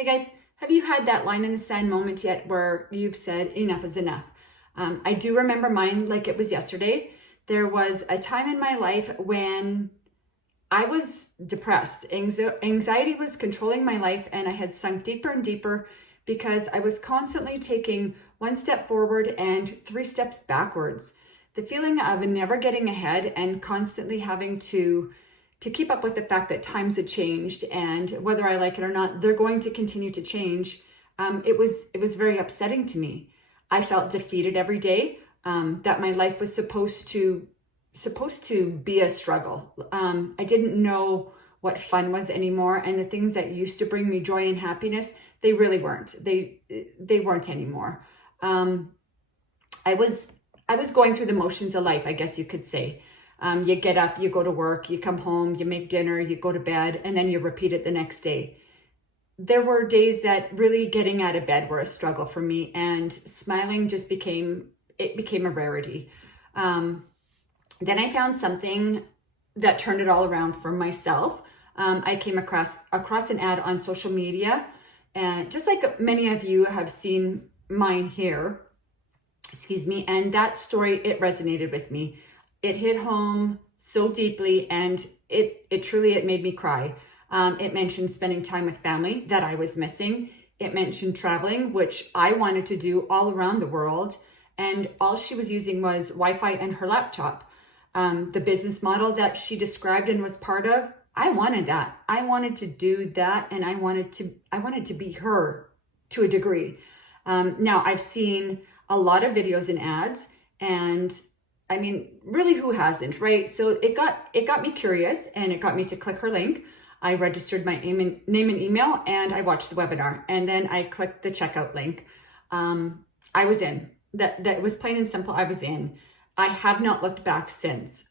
Hey guys, have you had that line in the sand moment yet where you've said enough is enough? I do remember mine like it was yesterday. There was a time in my life when I was depressed. Anxiety was controlling my life, and I had sunk deeper and deeper because I was constantly taking one step forward and 3 steps backwards. The feeling of never getting ahead and constantly having to keep up with the fact that times had changed, and whether I like it or not, they're going to continue to change. It was very upsetting to me. I felt defeated every day, that my life was supposed to be a struggle. I didn't know what fun was anymore, and the things that used to bring me joy and happiness, they really weren't. They weren't anymore. I was going through the motions of life, I guess you could say. You get up, you go to work, you come home, you make dinner, you go to bed, and then you repeat it the next day. There were days that really getting out of bed were a struggle for me, and smiling just became a rarity. Then I found something that turned it all around for myself. I came across an ad on social media, and just like many of you have seen mine here, and that story, it resonated with me. It hit home so deeply, and it truly made me cry. It mentioned spending time with family that I was missing. It mentioned traveling, which I wanted to do all around the world, and all she was using was Wi-Fi and her laptop. The business model that she described and was part of, I wanted that. I wanted to do that, and I wanted to be her to a degree. Now I've seen a lot of videos and ads, and I mean, really, who hasn't, right? So it got me curious, and it got me to click her link. I registered my name and email, and I watched the webinar, and then I clicked the checkout link. I was in. That was plain and simple. I was in. I have not looked back since.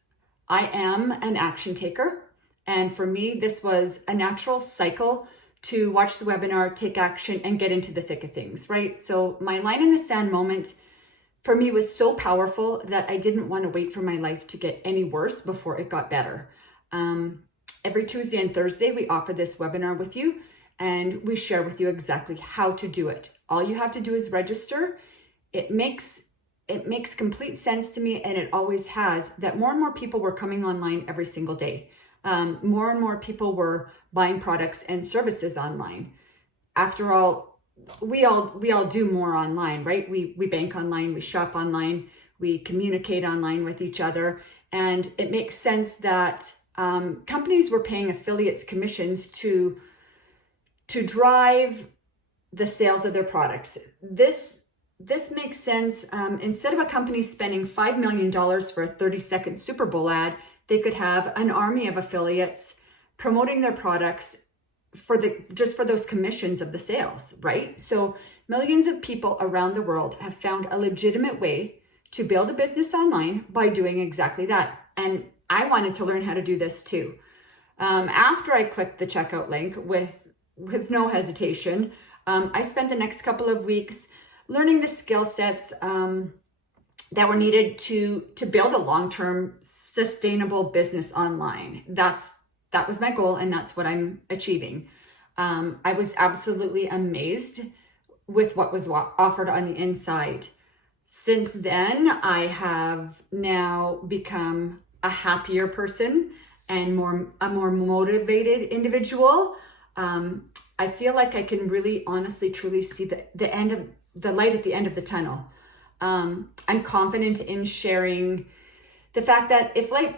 I am an action taker, and for me, this was a natural cycle to watch the webinar, take action, and get into the thick of things, right? So my line in the sand moment for me was so powerful that I didn't want to wait for my life to get any worse before it got better. Every Tuesday and Thursday, we offer this webinar with you, and we share with you exactly how to do it. All you have to do is register. It makes complete sense to me, and it always has, that more and more people were coming online every single day. More and more people were buying products and services online. After all, we all do more online, right? We bank online, we shop online, we communicate online with each other. And it makes sense that companies were paying affiliates commissions to drive the sales of their products. This makes sense. Instead of a company spending $5 million for a 30-second Super Bowl ad, they could have an army of affiliates promoting their products just for those commissions of the sales, right? So millions of people around the world have found a legitimate way to build a business online by doing exactly that. And I wanted to learn how to do this too. After I clicked the checkout link with no hesitation, I spent the next couple of weeks learning the skill sets that were needed to build a long-term sustainable business online. That was my goal, and that's what I'm achieving. I was absolutely amazed with what was offered on the inside. Since then, I have now become a happier person and a more motivated individual. I feel like I can really, honestly, truly see the light at the end of the tunnel. I'm confident in sharing the fact that if life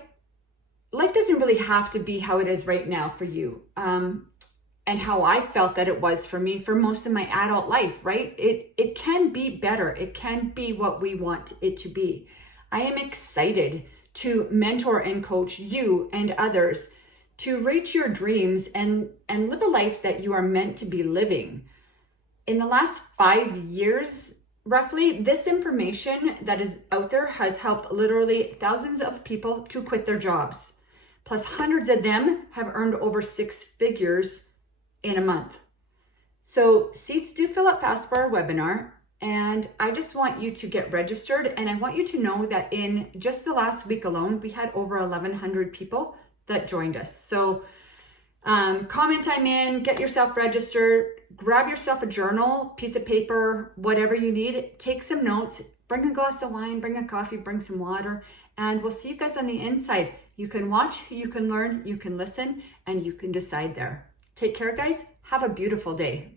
doesn't really have to be how it is right now for you, and how I felt that it was for me for most of my adult life, right? It can be better. It can be what we want it to be. I am excited to mentor and coach you and others to reach your dreams and live a life that you are meant to be living. In the last 5 years, roughly, this information that is out there has helped literally thousands of people to quit their jobs. Plus, hundreds of them have earned over 6 figures in a month. So seats do fill up fast for our webinar, and I just want you to get registered, and I want you to know that in just the last week alone, we had over 1,100 people that joined us. So Comment I'm in, get yourself registered, grab yourself a journal, piece of paper, whatever you need, take some notes, bring a glass of wine, bring a coffee, bring some water, and we'll see you guys on the inside. You can watch, you can learn, you can listen, and you can decide there. Take care, guys. Have a beautiful day.